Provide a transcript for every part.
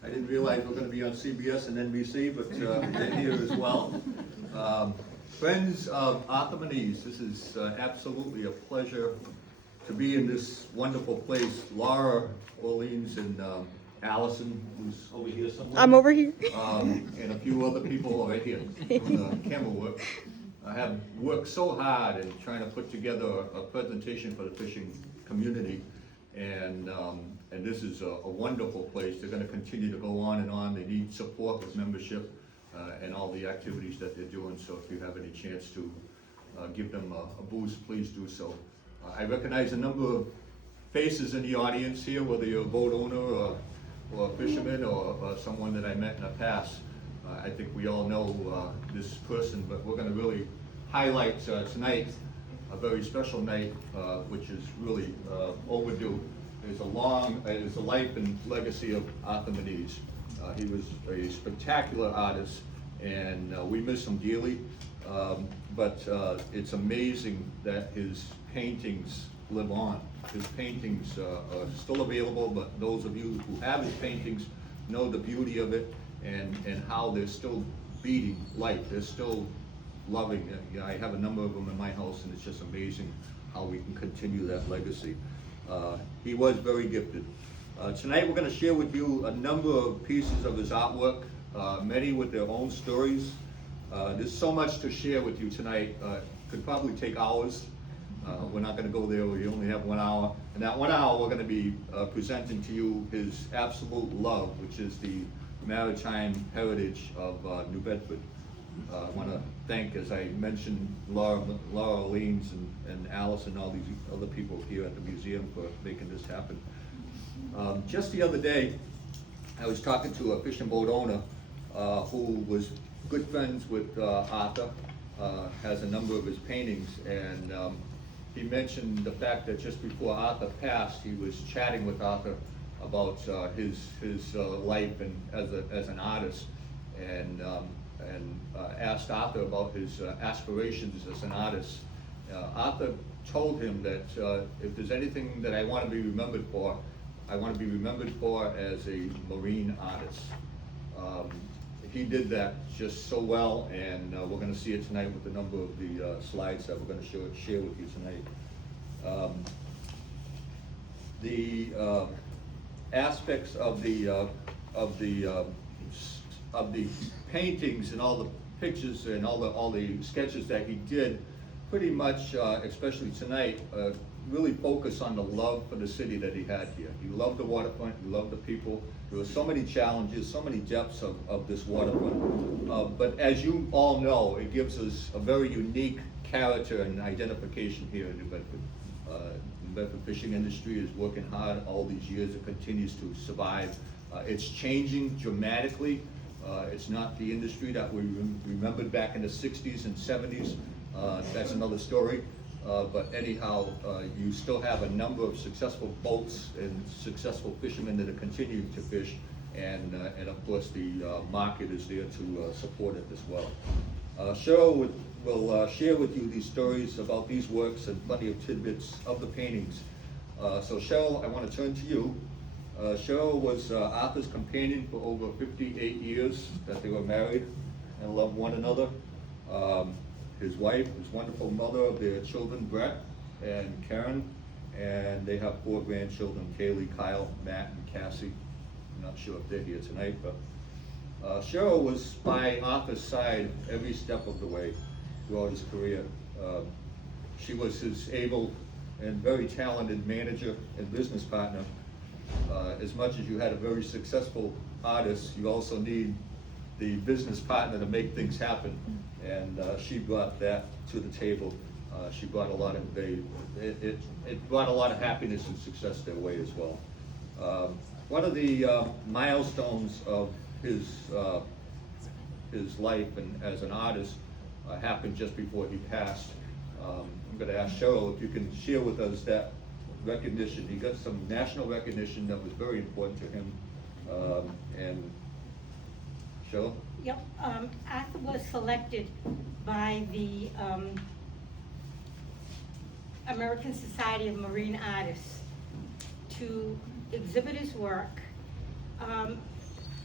I didn't realize we're gonna be on CBS and NBC, but they're here as well. Friends of Arthur Moniz, this is absolutely a pleasure to be in this wonderful place. Laura, Orleans, and Allison, who's over here somewhere. I'm over here. And a few other people right here doing the camera work. I have worked so hard in trying to put together a presentation for the fishing community, and this is a wonderful place. They're going to continue to go on and on. They need support with membership and all the activities that they're doing. So if you have any chance to give them a boost, please do so. I recognize a number of faces in the audience here, whether you're a boat owner or a fisherman or someone that I met in the past. I think we all know this person, but we're going to really highlight tonight a very special night, which is really overdue. It's a life and legacy of Arthur Moniz. He was a spectacular artist, and we miss him dearly. But it's amazing that his paintings live on. His paintings are still available, but those of you who have his paintings know the beauty of it and how they're still beating life. They're still loving it. You know, I have a number of them in my house, and it's just amazing how we can continue that legacy. He was very gifted. Tonight we're going to share with you a number of pieces of his artwork, many with their own stories. There's so much to share with you tonight. Could probably take hours. We're not going to go there. We only have 1 hour. In that 1 hour, we're going to be presenting to you his absolute love, which is the maritime heritage of New Bedford. I want to thank, as I mentioned, Laura Orleans and Alice and all these other people here at the museum for making this happen. Just the other day, I was talking to a fishing boat owner who was good friends with Arthur, has a number of his paintings, and he mentioned the fact that just before Arthur passed, he was chatting with Arthur about his life and as an artist, and asked Arthur about his aspirations as an artist. Arthur told him that if there's anything that I want to be remembered for, I want to be remembered for as a marine artist. He did that just so well, and we're going to see it tonight with a number of the slides that we're going to share with you tonight. The aspects of the paintings and all the pictures and all the sketches that he did, pretty much, especially tonight, really focus on the love for the city that he had here. He loved the waterfront, he loved the people. There were so many challenges, so many depths of this waterfront. But as you all know, it gives us a very unique character and identification here in New Bedford. The Bedford fishing industry is working hard all these years. It continues to survive. It's changing dramatically. It's not the industry that we remembered back in the 60s and 70s. That's another story. But anyhow, you still have a number of successful boats and successful fishermen that are continuing to fish, and of course the market is there to support it as well. Cheryl will share with you these stories about these works and plenty of tidbits of the paintings. So Cheryl, I want to turn to you. Cheryl was Arthur's companion for over 58 years that they were married and loved one another. His wife, his wonderful mother of their children, Brett and Karen, and they have 4 grandchildren, Kaylee, Kyle, Matt, and Cassie. I'm not sure if they're here tonight, but Cheryl was by Arthur's side every step of the way throughout his career. She was his able and very talented manager and business partner. As much as you had a very successful artist, you also need the business partner to make things happen, and she brought that to the table. She brought a lot of it brought a lot of happiness and success their way as well. One of the milestones of his life and as an artist happened just before he passed. I'm going to ask Cheryl if you can share with us that recognition. He got some national recognition that was very important to him. And Cheryl? Yep. Arthur was selected by the American Society of Marine Artists to exhibit his work.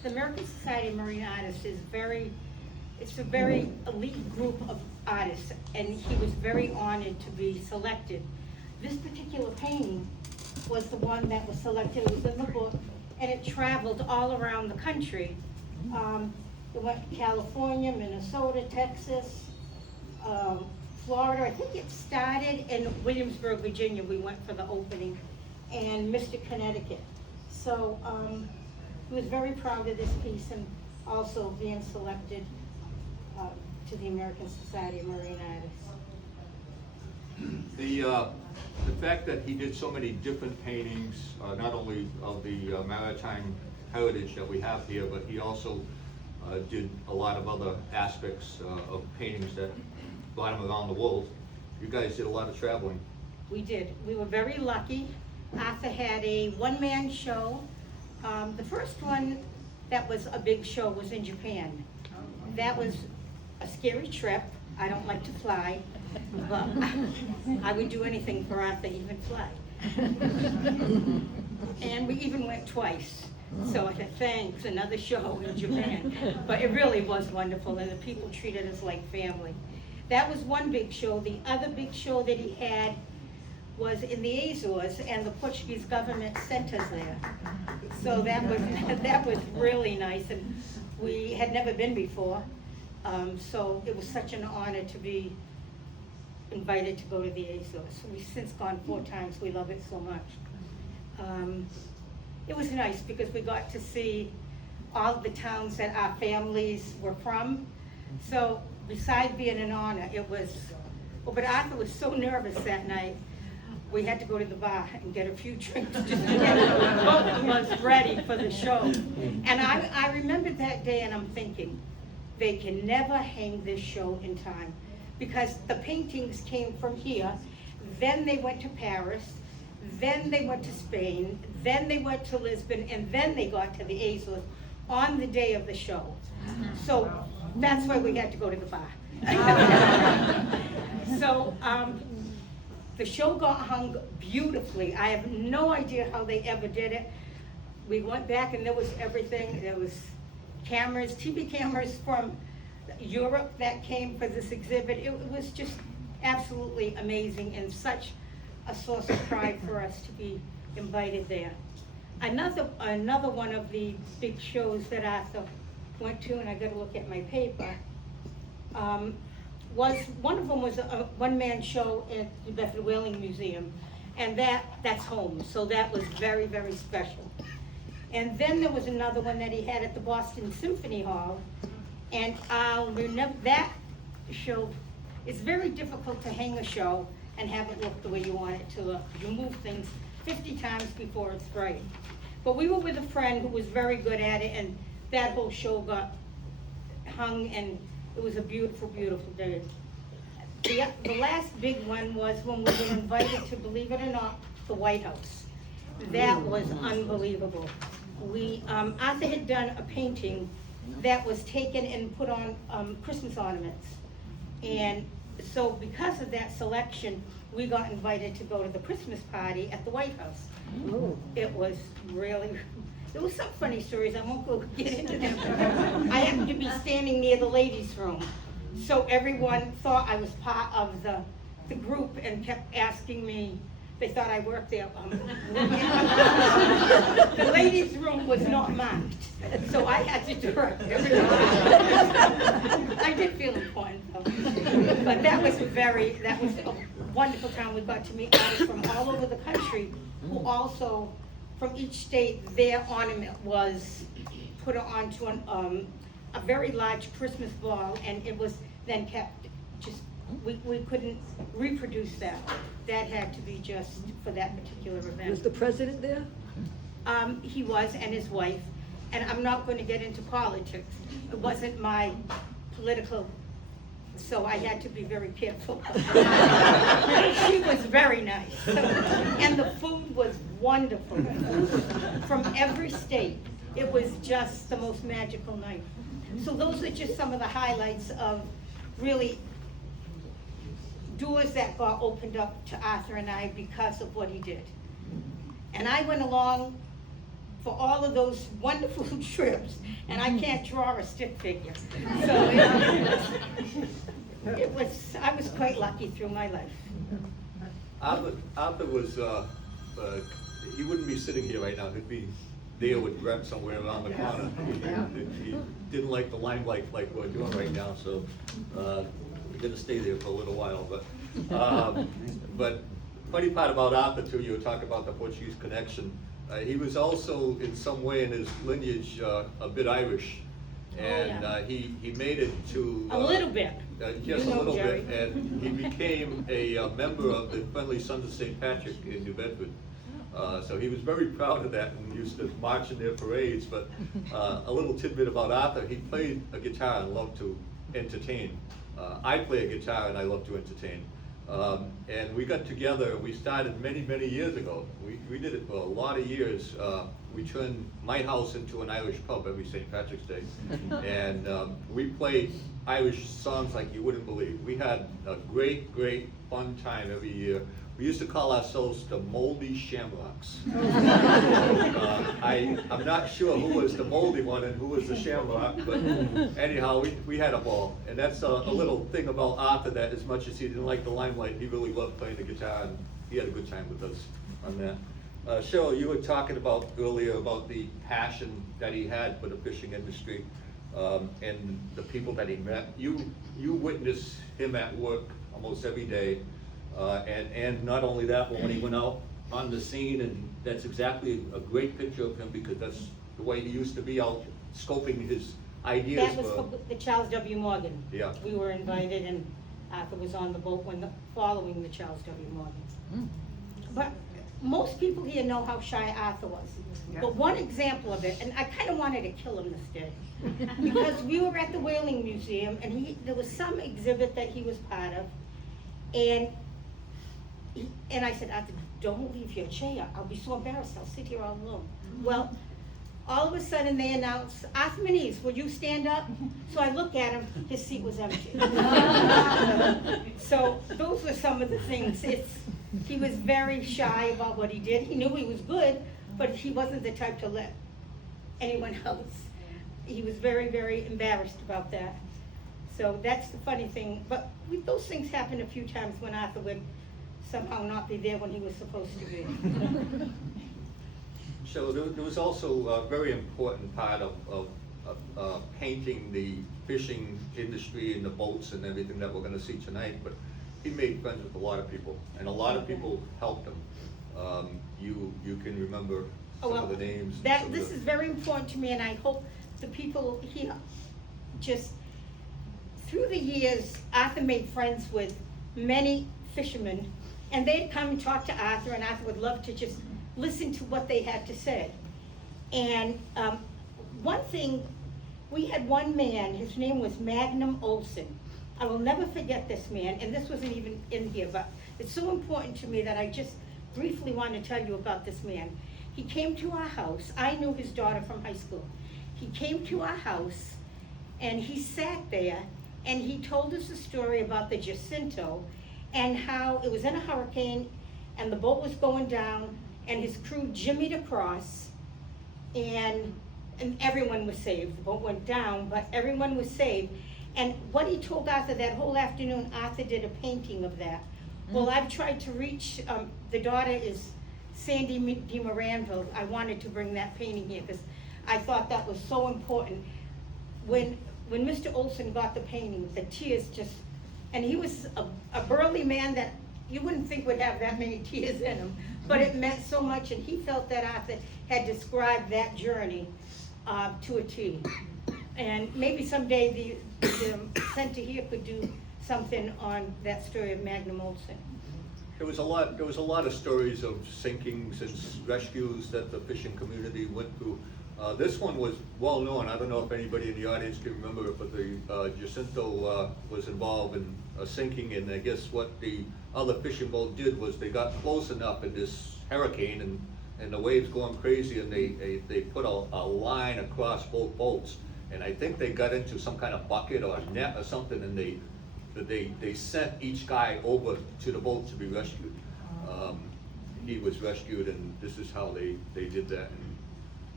the American Society of Marine Artists is it's a very elite group of artists, and he was very honored to be selected. This particular painting was the one that was selected. It was in the book, and it traveled all around the country. It went to California, Minnesota, Texas, Florida. I think it started in Williamsburg, Virginia. We went for the opening, and Mystic, Connecticut. So he was very proud of this piece, and also being selected to the American Society of Marine Artists. The fact that he did so many different paintings, not only of the maritime heritage that we have here, but he also did a lot of other aspects of paintings that brought him around the world. You guys did a lot of traveling. We did. We were very lucky. Arthur had a one-man show. The first one that was a big show was in Japan. That was a scary trip. I don't like to fly, but I would do anything for Arthur, even fly. And we even went twice. So I said, thanks, another show in Japan. But it really was wonderful, and the people treated us like family. That was one big show. The other big show that he had was in the Azores, and the Portuguese government sent us there. So that was really nice, and we had never been before. So it was such an honor to be invited to go to the Azores. We've since gone 4 times. We love it so much. It was nice because we got to see all the towns that our families were from. So besides being an honor, it was, but Arthur was so nervous that night, we had to go to the bar and get a few drinks just to get both of us ready for the show. And I remembered that day, and I'm thinking, they can never hang this show in time, because the paintings came from here, then they went to Paris, then they went to Spain, then they went to Lisbon, and then they got to the Azores on the day of the show. So that's why we had to go to the bar. So the show got hung beautifully. I have no idea how they ever did it. We went back and there was everything. There was cameras, TV cameras from Europe that came for this exhibit. It was just absolutely amazing and such a source of pride for us to be invited there. Another one of the big shows that Arthur went to, and I got to look at my paper, was one of them was a one-man show at the Bedford Whaling Museum, and that's home, so that was very, very special. And then there was another one that he had at the Boston Symphony Hall, and I'll remember that show. It's very difficult to hang a show and have it look the way you want it to look. You move things 50 times before it's right. But we were with a friend who was very good at it, and that whole show got hung, and it was a beautiful, beautiful day. The last big one was when we were invited to, believe it or not, the White House. That was unbelievable. Arthur had done a painting that was taken and put on Christmas ornaments. And so because of that selection, we got invited to go to the Christmas party at the White House. It was really, there was some funny stories, I won't go get into them. I happened to be standing near the ladies' room, so everyone thought I was part of the group and kept asking me, they thought I worked there. The ladies' room was not marked, so I had to direct everyone. I did feel important though. But that was a wonderful time. We got to meet artists from all over the country who also, from each state, their ornament was put onto a very large Christmas ball, and it was then kept just, we couldn't reproduce that. That had to be just for that particular event. Was the president there? He was, and his wife, and I'm not going to get into politics. It wasn't my political, so I had to be very careful. She was very nice, and the food was wonderful from every state. It was just the most magical night. So those are just some of the highlights of really doors that got opened up to Arthur and I because of what he did. And I went along for all of those wonderful trips and I can't draw a stick figure. So I was quite lucky through my life. Arthur was, he wouldn't be sitting here right now, he'd be there with Brett somewhere around the corner. He didn't like the limelight like we're doing right now, so we're gonna stay there for a little while. But funny part about Arthur too, you were talking about the Portuguese connection. He was also in some way in his lineage a bit Irish, and he made it to a little bit. Yes, You a know, little Jerry. bit, and he became a member of the Friendly Sons of St. Patrick in New Bedford. So he was very proud of that and used to march in their parades. But a little tidbit about Arthur, he played a guitar and loved to entertain. I play a guitar and I love to entertain. And we got together, we started many, many years ago. We did it for a lot of years. We turned my house into an Irish pub every St. Patrick's Day. And we played Irish songs like you wouldn't believe. We had a great, great fun time every year. We used to call ourselves the Moldy Shamrocks. I'm not sure who was the moldy one and who was the shamrock, but anyhow, we had a ball. And that's a little thing about Arthur, that as much as he didn't like the limelight, he really loved playing the guitar, and he had a good time with us on that. Cheryl, you were talking about earlier about the passion that he had for the fishing industry and the people that he met. You witnessed him at work almost every day. And not only that, but when he went out on the scene, and that's exactly a great picture of him, because that's the way he used to be out scoping his ideas. That was for the Charles W. Morgan. Yeah. We were invited, and Arthur was on the boat following the Charles W. Morgan. But most people here know how shy Arthur was. But one example of it, and I kind of wanted to kill him this day, because we were at the Whaling Museum, and there was some exhibit that he was part of, and I said, Arthur, don't leave your chair. I'll be so embarrassed. I'll sit here all alone. Well, all of a sudden they announced, Arthur Moniz, will you stand up? So I look at him, his seat was empty. So those were some of the things. He was very shy about what he did. He knew he was good, but he wasn't the type to let anyone else. He was very, very embarrassed about that. So that's the funny thing. But those things happened a few times when Arthur would somehow not be there when he was supposed to be. So there was also a very important part of painting the fishing industry and the boats and everything that we're going to see tonight, but he made friends with a lot of people, and a lot of people helped him. You can remember some of the names. This is very important to me, and I hope the people here just, through the years, Arthur made friends with many fishermen, and they'd come and talk to Arthur, and Arthur would love to just listen to what they had to say. And one thing, we had one man, his name was Magnum Olson. I will never forget this man, and this wasn't even in here, but it's so important to me that I just briefly want to tell you about this man. He came to our house. I knew his daughter from high school. He came to our house, and he sat there, and he told us a story about the Jacinto, and how it was in a hurricane, and the boat was going down, and his crew jimmied across, and everyone was saved. The boat went down, but everyone was saved. And what he told Arthur that whole afternoon, Arthur did a painting of that. Well, I've tried to reach, the daughter is Sandy de Moranville. I wanted to bring that painting here because I thought that was so important. When Mr. Olson got the painting, the tears just, and he was a burly man that you wouldn't think would have that many tears in him, but it meant so much, and he felt that Arthur had described that journey to a T. And maybe someday the center here could do something on that story of Magnum Olson. There was a lot of stories of sinkings and rescues that the fishing community went through. This one was well known. I don't know if anybody in the audience can remember it, but the Jacinto was involved in a sinking, and I guess what the other fishing boat did was they got close enough in this hurricane and the waves going crazy, and they put a line across both boats, and I think they got into some kind of bucket or a net or something, and they sent each guy over to the boat to be rescued. He was rescued, and this is how they did that.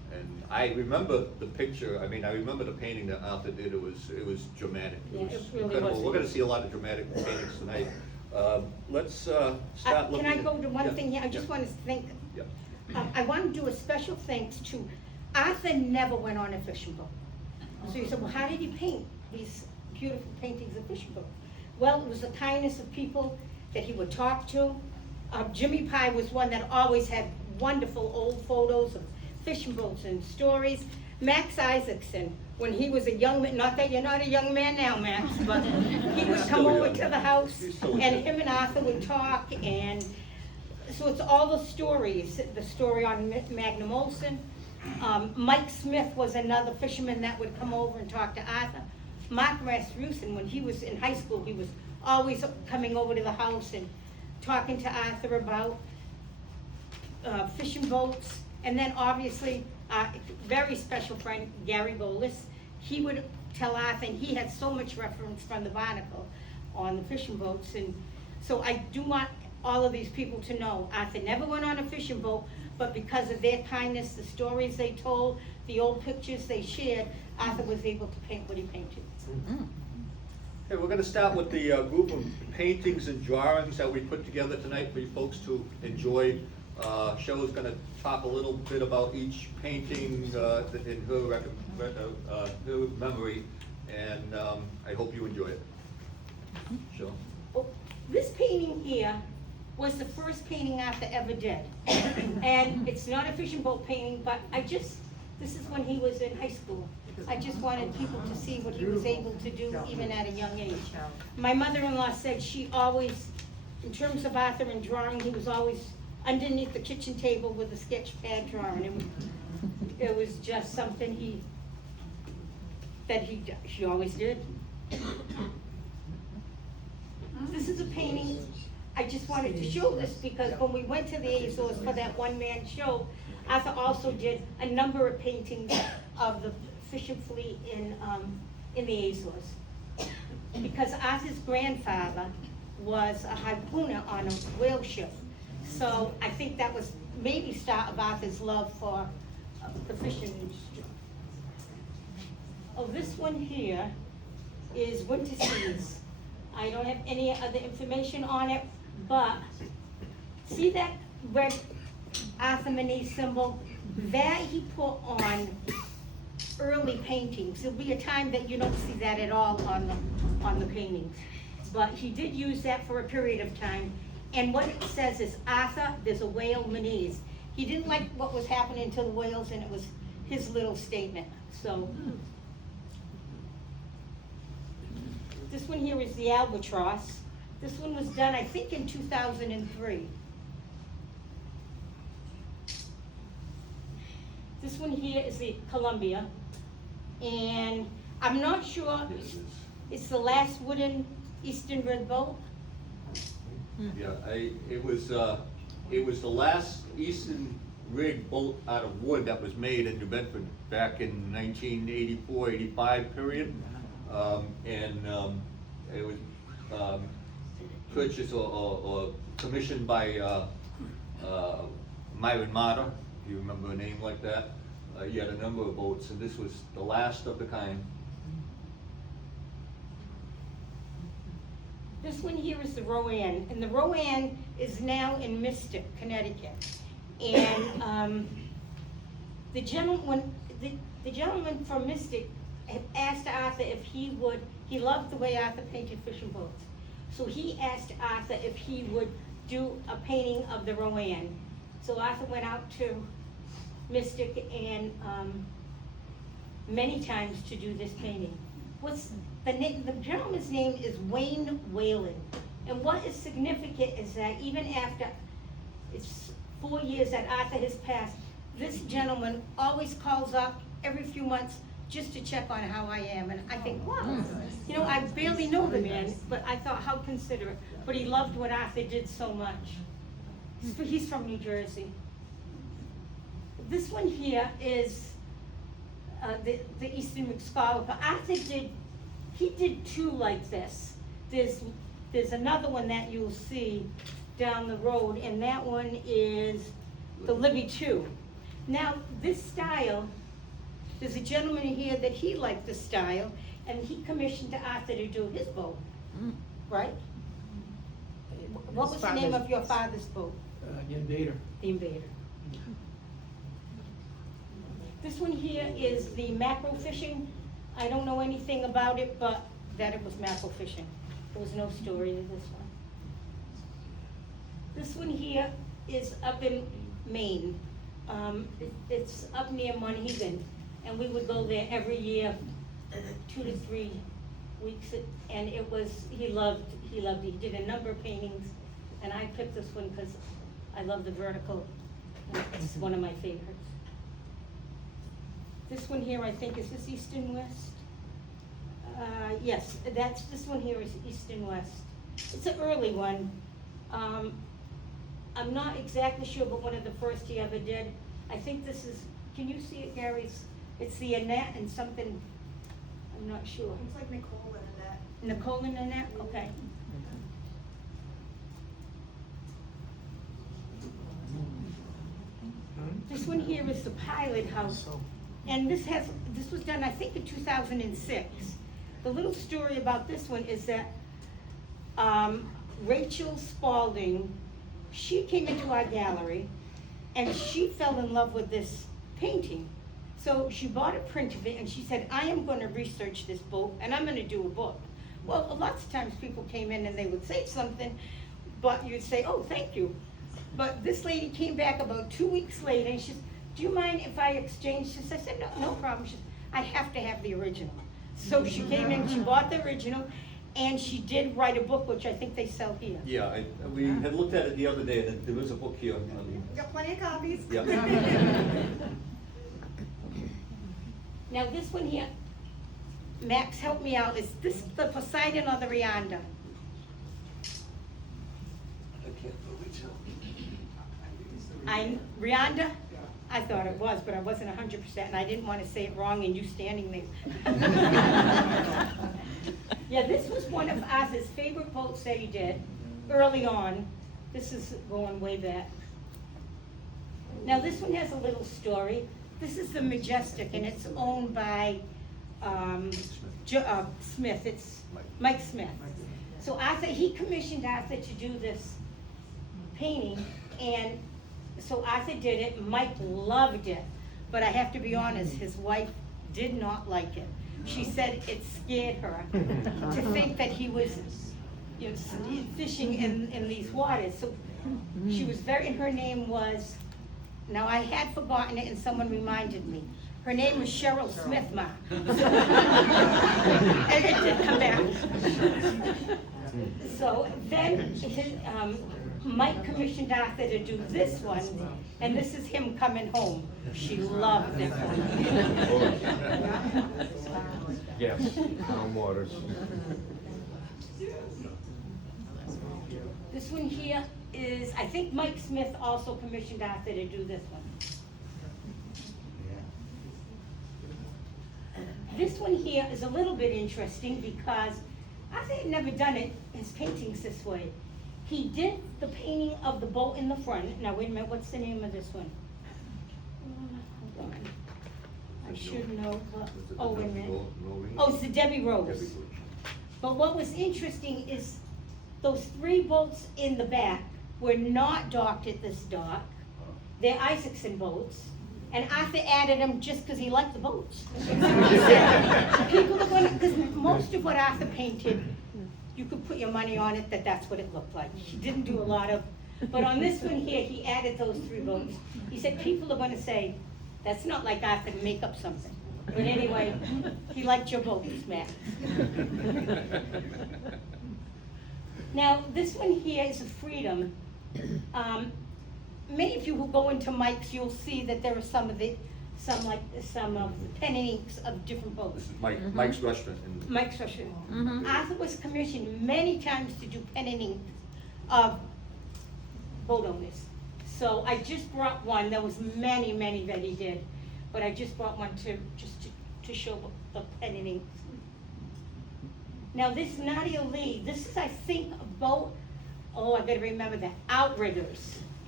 And I remember the picture, I mean, I remember the painting that Arthur did, it was dramatic. Yeah, It was it really incredible. was. We're gonna see a lot of dramatic paintings tonight. Let's start looking Can I at- go to one yeah, thing here? I just yeah, want to thank, yeah. I want to do a special thanks to, Arthur never went on a fishing boat. So you said, well, how did he paint these beautiful paintings of fishing boats? Well, it was the kindness of people that he would talk to. Jimmy Pye was one that always had wonderful old photos of fishing boats and stories. Max Isaacson, when he was a young man, not that you're not a young man now, Max, but he would come Still over young. to the house He's still and young. him and Arthur would talk, and so it's all the stories, the story on Magnum Olson. Mike Smith was another fisherman that would come over and talk to Arthur. Mark Rasmussen, when he was in high school, he was always coming over to the house and talking to Arthur about fishing boats. And then obviously, very special friend, Gary Golas, he would tell Arthur, and he had so much reference from the Barnacle on the fishing boats. And so I do want all of these people to know, Arthur never went on a fishing boat, but because of their kindness, the stories they told, the old pictures they shared, Arthur was able to paint what he painted. Hey, we're gonna start with the group of paintings and drawings that we put together tonight for you folks to enjoy. Cheryl's gonna talk a little bit about each painting in her memory, and I hope you enjoy it. Cheryl? Oh, this painting here was the first painting Arthur ever did. And it's not a fishing boat painting, but this is when he was in high school. I just wanted people to see what he was able to do even at a young age. My mother-in-law said she always, in terms of Arthur and drawing, he was always underneath the kitchen table with a sketch pad drawing. It was just something he always did. This is a painting, I just wanted to show this because when we went to the Azores for that one-man show, Arthur also did a number of paintings of the fishing fleet in the Azores. Because Arthur's grandfather was a harpooner on a whale ship. So I think that was maybe start of Arthur's love for the fishing industry. Oh, this one here is Winter Seas. I don't have any other information on it, but see that red Arthur Moniz symbol? That he put on early paintings. There'll be a time that you don't see that at all on the paintings. But he did use that for a period of time. And what it says is, Arthur, there's a whale Moniz. He didn't like what was happening to the whales, and it was his little statement. So, this one here is the albatross. This one was done, I think, in 2003. This one here is the Columbia. And I'm not sure, it's the last wooden Eastern red boat. Yeah, it was the last Eastern rig boat out of wood that was made in New Bedford back in 1984, 85 period. It was purchased or commissioned by Myron Martyr, if you remember a name like that. He had a number of boats, and this was the last of the kind. This one here is the Rowan, and the Rowan is now in Mystic, Connecticut. And the gentleman from Mystic had asked Arthur if he loved the way Arthur painted fishing boats. So he asked Arthur if he would do a painting of the Rowan. So Arthur went out to Mystic and many times to do this painting. The gentleman's name is Wayne Whalen. And what is significant is that even after it's 4 years that Arthur has passed, this gentleman always calls up every few months just to check on how I am. And I think, wow, you know, I barely know the man, but I thought how considerate. But he loved what Arthur did so much. He's from New Jersey. This one here is the Eastern Excalibur. Arthur did two like this. There's another one that you'll see down the road, and that one is the Libby 2. Now, this style, there's a gentleman here that he liked the style, and he commissioned Arthur to do his boat, right? What was the name of your father's boat? Invader. The Invader. This one here is the mackerel fishing. I don't know anything about it, but that it was mackerel fishing. There was no story to this one. This one here is up in Maine. It's up near Monhegan, and we would go there every year, 2 to 3 weeks, and it was, he loved it. He did a number of paintings, and I picked this one because I love the vertical. It's one of my favorites. This one here, I think, is this east and west? Yes, this one here is east and west. It's an early one. I'm not exactly sure, but one of the first he ever did. I think this is, can you see it, Gary? It's the Annette and something, I'm not sure. It's like Nicole and Annette. Nicole and Annette, okay. This one here is the pilot house, and this was done, I think, in 2006. The little story about this one is that Rachel Spalding, she came into our gallery, and she fell in love with this painting. So she bought a print of it, and she said, I am going to research this boat, and I'm going to do a book. Well, lots of times people came in and they would say something, but you'd say, oh, thank you. But this lady came back about 2 weeks later, and she said, do you mind if I exchange this? I said, no problem. She said, I have to have the original. So she came in, she bought the original, and she did write a book, which I think they sell here. Yeah, we had looked at it the other day, and there was a book here. Got plenty of copies. Yeah. Now this one here, Max, help me out, is this the Poseidon or the Rianda? Rianda? I thought it was, but I wasn't 100%, and I didn't want to say it wrong and you standing there. Yeah, this was one of Arthur's favorite boats that he did early on. This is going way back. Now this one has a little story. This is the Majestic, and it's owned by Smith. It's Mike Smith. So Arthur, he commissioned Arthur to do this painting, and so Arthur did it. Mike loved it, but I have to be honest, his wife did not like it. She said it scared her to think that he was, you know, fishing in these waters. So she was very, and her name was, now I had forgotten it and someone reminded me. Her name was Cheryl Smith, Ma. And it did come back. So then Mike commissioned Arthur to do this one, and this is him coming home. She loved this one. Yes, calm waters. This one here is, I think Mike Smith also commissioned Arthur to do this one. This one here is a little bit interesting because Arthur had never done it, his paintings this way. He did the painting of the boat in the front. Now wait a minute, what's the name of this one? Hold on. I should know, but, oh wait a minute. Oh, it's the Debbie Rose. But what was interesting is those 3 boats in the back were not docked at this dock. They're Isaacson boats. And Arthur added them just because he liked the boats. People are going to, because most of what Arthur painted, you could put your money on it that that's what it looked like. He didn't do a lot of, but on this one here, he added those 3 boats. He said people are going to say, that's not like Arthur to make up something. But anyway, he liked your boats, Matt. Now, this one here is a Freedom. Many of you who go into Mike's, you'll see that there are some of the pen and inks of different boats. This is Mike's restaurant. Mike's restaurant. Arthur was commissioned many times to do pen and ink of boat owners. So I just brought one. There was many that he did, but I just brought one to show the pen and ink. Now this Nadia Lee, this is I think a boat. Oh, I better remember that. Outriggers.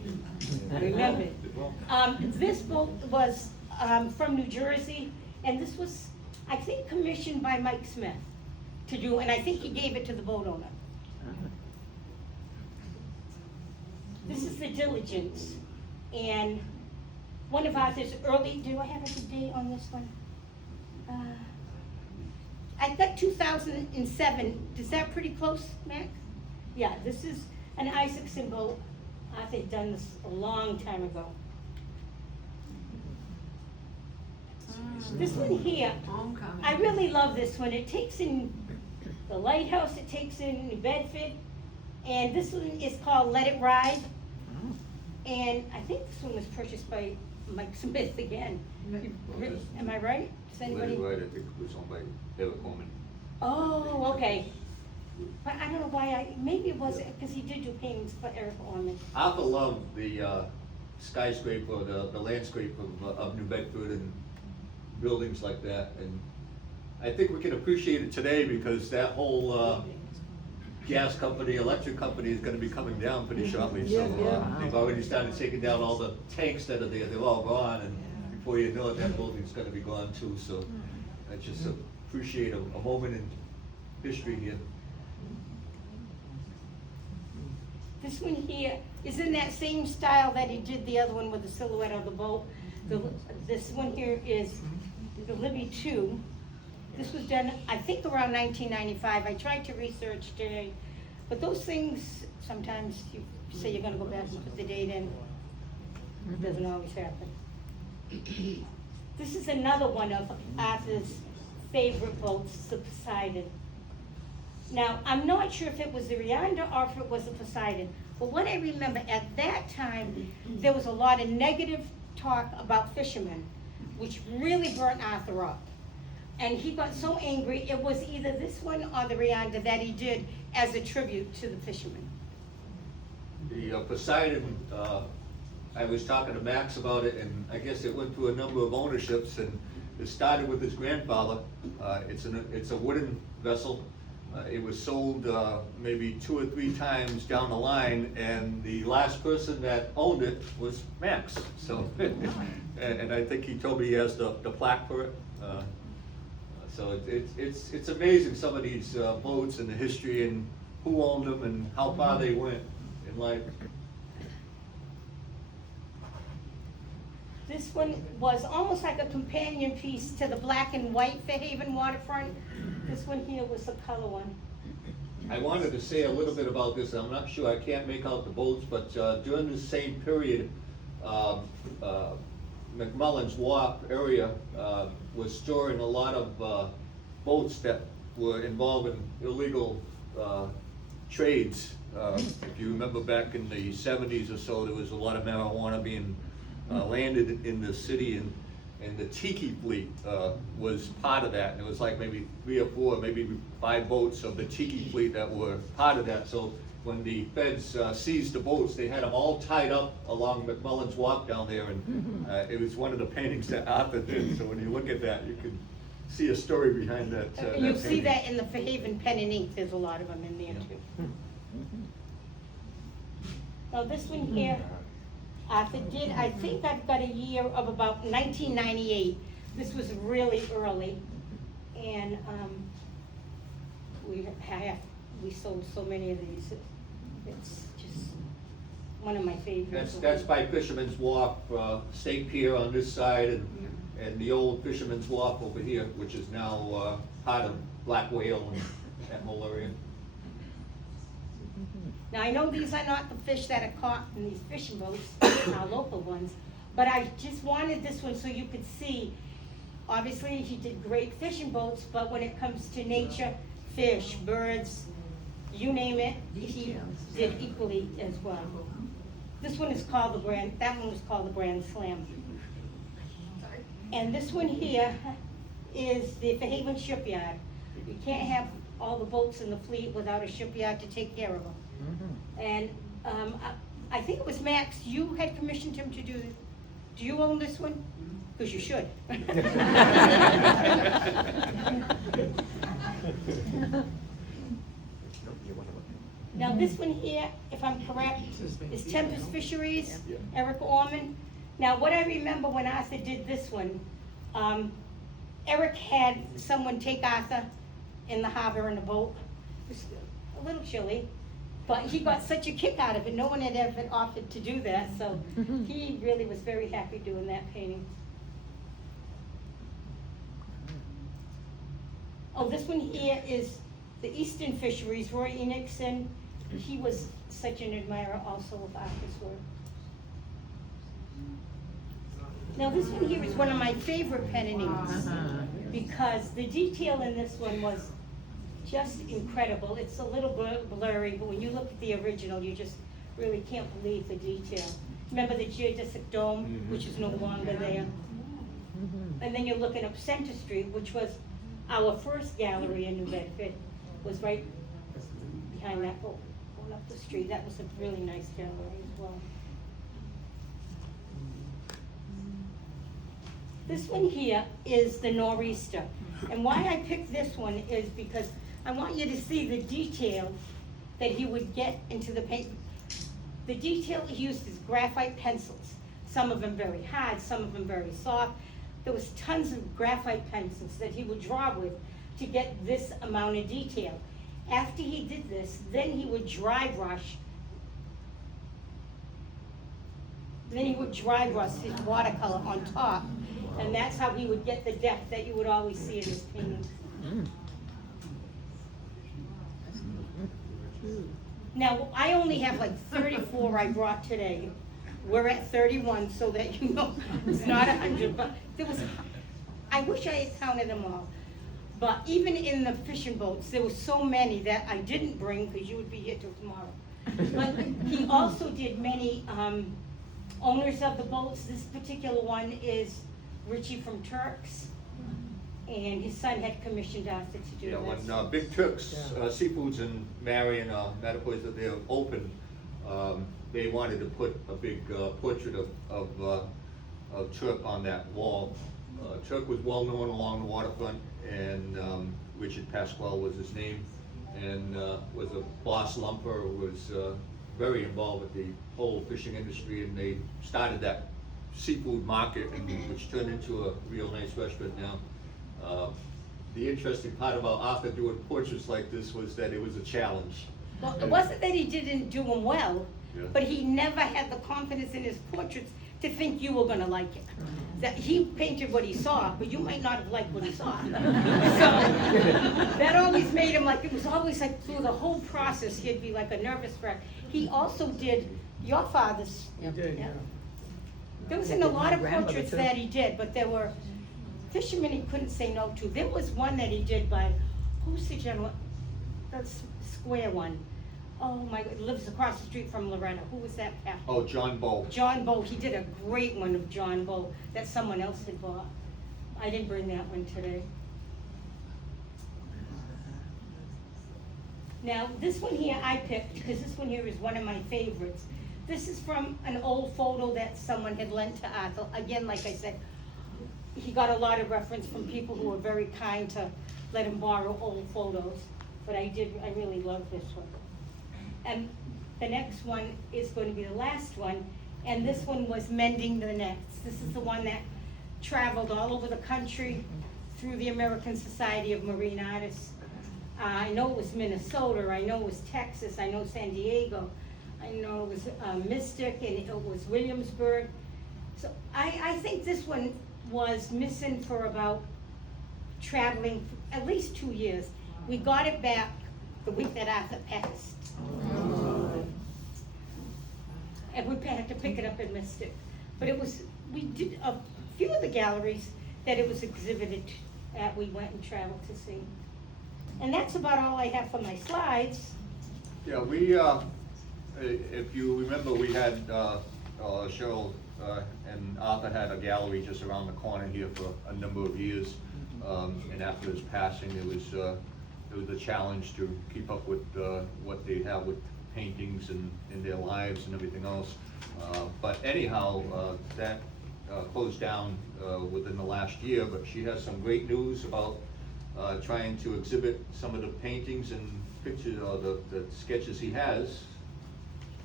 Remember it. This boat was from New Jersey, and this was, I think, commissioned by Mike Smith to do, and I think he gave it to the boat owner. This is the Diligence, and one of Arthur's early, do I have a date on this one? I got 2007, is that pretty close, Max? Yeah, this is an Isaacson boat. Arthur had done this a long time ago. This one here, I really love this one. It takes in the lighthouse, it takes in New Bedford, and this one is called Let It Ride. And I think this one was purchased by Mike Smith again. Am I right? Does anybody? Right, I think it was owned by Eric Coleman. Oh, okay. But I don't know why maybe it was, because he did do paintings for Eric Orman. Arthur loved the skyscraper, the landscape of New Bedford and buildings like that. And I think we can appreciate it today because that whole gas company, electric company is gonna be coming down pretty shortly. So they've already started taking down all the tanks that are there. They're all gone, and before you know it, that building's gonna be gone too. So I just appreciate a moment in history here. This one here is in that same style that he did the other one with the silhouette of the boat. This one here is the Libby 2. This was done, I think, around 1995. I tried to research today, but those things, sometimes you say you're gonna go back and put the date in. It doesn't always happen. This is another one of Arthur's favorite boats, the Poseidon. Now, I'm not sure if it was the Rianda or if it was the Poseidon, but what I remember at that time, there was a lot of negative talk about fishermen, which really burnt Arthur up. And he got so angry, it was either this one or the Rianda that he did as a tribute to the fishermen. The Poseidon, I was talking to Max about it, and I guess it went through a number of ownerships, and it started with his grandfather. It's a wooden vessel. It was sold maybe 2 or 3 times down the line, and the last person that owned it was Max. So, and I think he told me he has the plaque for it. So it's amazing, some of these boats and the history and who owned them and how far they went in life. This one was almost like a companion piece to the black and white Fairhaven waterfront. This one here was the color one. I wanted to say a little bit about this. I'm not sure, I can't make out the boats, but during the same period, McMullen's Wharf area was storing a lot of boats that were involved in illegal trades. If you remember back in the 70s or so, there was a lot of marijuana being landed in the city, and the tiki fleet was part of that. And it was like maybe 3 or 4, maybe 5 boats of the tiki fleet that were part of that. So when the feds seized the boats, they had them all tied up along McMullen's Walk down there, and it was one of the paintings that Arthur did. So when you look at that, you can see a story behind that. You see that in the Fairhaven pen and ink, there's a lot of them in there too. Now this one here, Arthur did, I think I've got a year of about 1998. This was really early, and we sold so many of these. It's just one of my favorites. That's by Fisherman's Wharf, State Pier on this side, and the old Fisherman's Wharf over here, which is now part of Black Whale and that whole area. Now, I know these are not the fish that are caught in these fishing boats, our local ones, but I just wanted this one so you could see, obviously, he did great fishing boats, but when it comes to nature, fish, birds, you name it, he did equally as well. This one is called that one was called the Grand Slam. And this one here is the Fairhaven Shipyard. You can't have all the boats in the fleet without a shipyard to take care of them. And I think it was Max, you had commissioned him to do you own this one? Because you should. Now this one here, if I'm correct, is Tempest Fisheries, Yeah. Eric Orman. Now, what I remember when Arthur did this one, Eric had someone take Arthur in the harbor in a boat. It was a little chilly, but he got such a kick out of it. No one had ever offered to do that, so he really was very happy doing that painting. Oh, this one here is the Eastern Fisheries, Roy Enixon. He was such an admirer also of Arthur's work. Now this one here is one of my favorite paintings because the detail in this one was just incredible. It's a little blurry, but when you look at the original, you just really can't believe the detail. Remember the geodesic dome, which is no longer there? And then you're looking up Center Street, which was our first gallery in New Bedford, was right behind that boat, going up the street. That was a really nice gallery as well. This one here is the Nor'easter. And why I picked this one is because I want you to see the detail that he would get into the paint. The detail he used is graphite pencils. Some of them very hard, some of them very soft. There was tons of graphite pencils that he would draw with to get this amount of detail. After he did this, then he would dry brush. Then he would dry brush his watercolor on top, and that's how he would get the depth that you would always see in his paintings. Now, I only have like 34 I brought today. We're at 31, so that you know it's not 100, but there was, I wish I had counted them all. But even in the fishing boats, there were so many that I didn't bring because you would be here till tomorrow. But he also did many owners of the boats. This particular one is Richie from Turks, and his son had commissioned Arthur to do Yeah, this. when Big Turks Seafoods in Marion, Metapolis, that they opened, they wanted to put a big portrait of Turk on that wall. Turk was well known along the waterfront, and Richard Pasquale was his name, and was a boss lumper, was very involved with the whole fishing industry, and they started that seafood market, which turned into a real nice restaurant now. The interesting part about Arthur doing portraits like this was that it was a challenge. Well, it wasn't that he didn't do them well, Yeah. but he never had the confidence in his portraits to think you were gonna like it. That he painted what he saw, but you might not have liked what he saw. So, that always made him like, it was always like through the whole process, he'd be like a nervous wreck. He also did your father's. You did, yeah. There wasn't a lot of Grandmother, portraits too. that he did, but there were fishermen he couldn't say no to. There was one that he did by, who's the gentleman? That's square one. Oh my, lives across the street from Loretta. Who was that? Pat? Oh, John Bow. John Bow. He did a great one of John Bow that someone else had bought. I didn't bring that one today. Now, this one here I picked because this one here is one of my favorites. This is from an old photo that someone had lent to Arthur. Again, like I said, he got a lot of reference from people who were very kind to let him borrow old photos. But I really love this one. And the next one is going to be the last one, and this one was Mending the Nets. This is the one that traveled all over the country through the American Society of Marine Artists. I know it was Minnesota, I know it was Texas, I know San Diego, I know it was Mystic, and it was Williamsburg. So I think this one was missing for about traveling for at least 2 years. We got it back the week that Arthur passed. And we had to pick it up in Mystic. But it was, we did a few of the galleries that it was exhibited at, we went and traveled to see. And that's about all I have for my slides. Yeah, we, if you remember, we had, Cheryl and Arthur had a gallery just around the corner here for a number of years. And after his passing, it was a challenge to keep up with what they have with paintings and in their lives and everything else. But anyhow, that closed down within the last year, but she has some great news about trying to exhibit some of the paintings and pictures, or the sketches he has.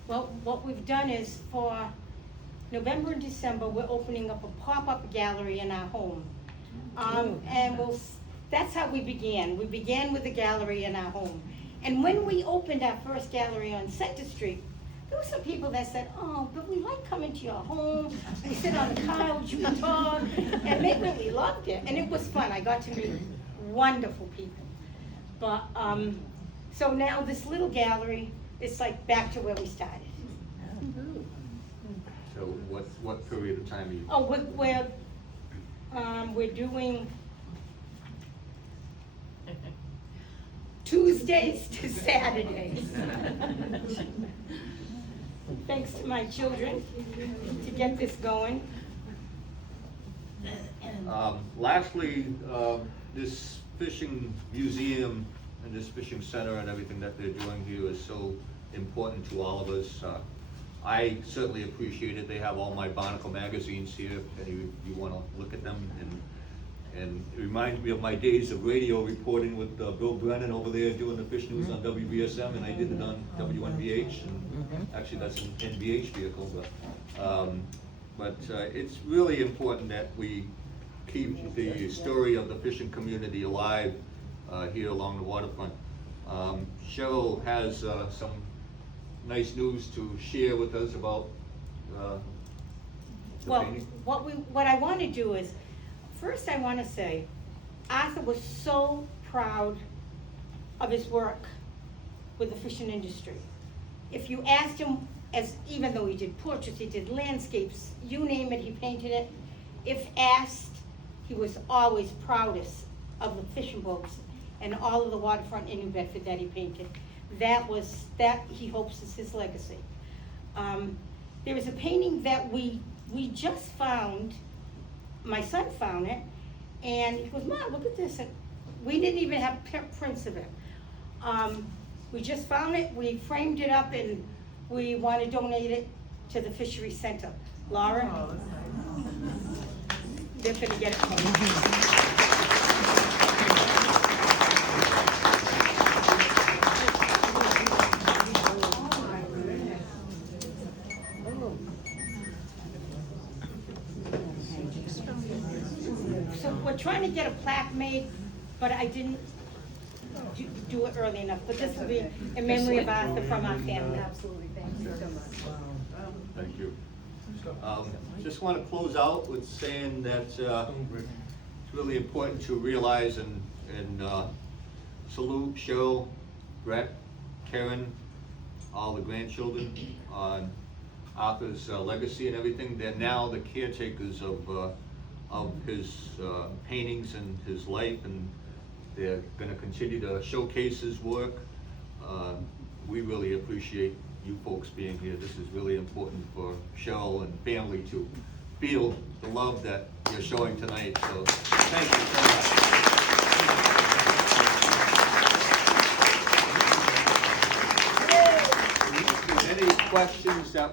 Well, what we've done is for November and December, we're opening up a pop-up gallery in our home. And that's how we began. We began with a gallery in our home. And when we opened our first gallery on Center Street, there were some people that said, oh, but we like coming to your home. We sit on the couch, we talk, and they really loved it. And it was fun. I got to meet wonderful people. But, so now this little gallery is like back to where we started. So what period of time are you? Oh, we're doing Tuesdays to Saturdays. Thanks to my children to get this going. Lastly, this fishing museum and this fishing center and everything that they're doing here is so important to all of us. I certainly appreciate it. They have all my Barnacle magazines here, if you want to look at them. And it reminds me of my days of radio reporting with Bill Brennan over there doing the fish news on WBSM, and I did it on WNBH, and actually that's an NBH vehicle. But it's really important that we keep the story of the fishing community alive here along the waterfront. Cheryl has some nice news to share with us about the Well, painting. what I want to do is, first I want to say, Arthur was so proud of his work with the fishing industry. If you asked him, even though he did portraits, he did landscapes, you name it, he painted it. If asked, he was always proudest of the fishing boats and all of the waterfront in New Bedford that he painted. That he hopes is his legacy. There is a painting that we just found. My son found it, and he goes, Mom, look at this. And we didn't even have prints of it. We just found it, we framed it up, and we want to donate it to the Fishery Center. Laura? Oh, that's nice. They're gonna get it for me. So we're trying to get a plaque made, but I didn't do it early enough. But this will be in memory of Arthur from our family. Absolutely, thank you so much. Thank you. Just want to close out with saying that it's really important to realize and salute Cheryl, Brett, Karen, all the grandchildren on Arthur's legacy and everything. They're now the caretakers of his paintings and his life, and they're going to continue to showcase his work. We really appreciate you folks being here. This is really important for Cheryl and family to feel the love that you're showing tonight. So thank you so much. Any questions that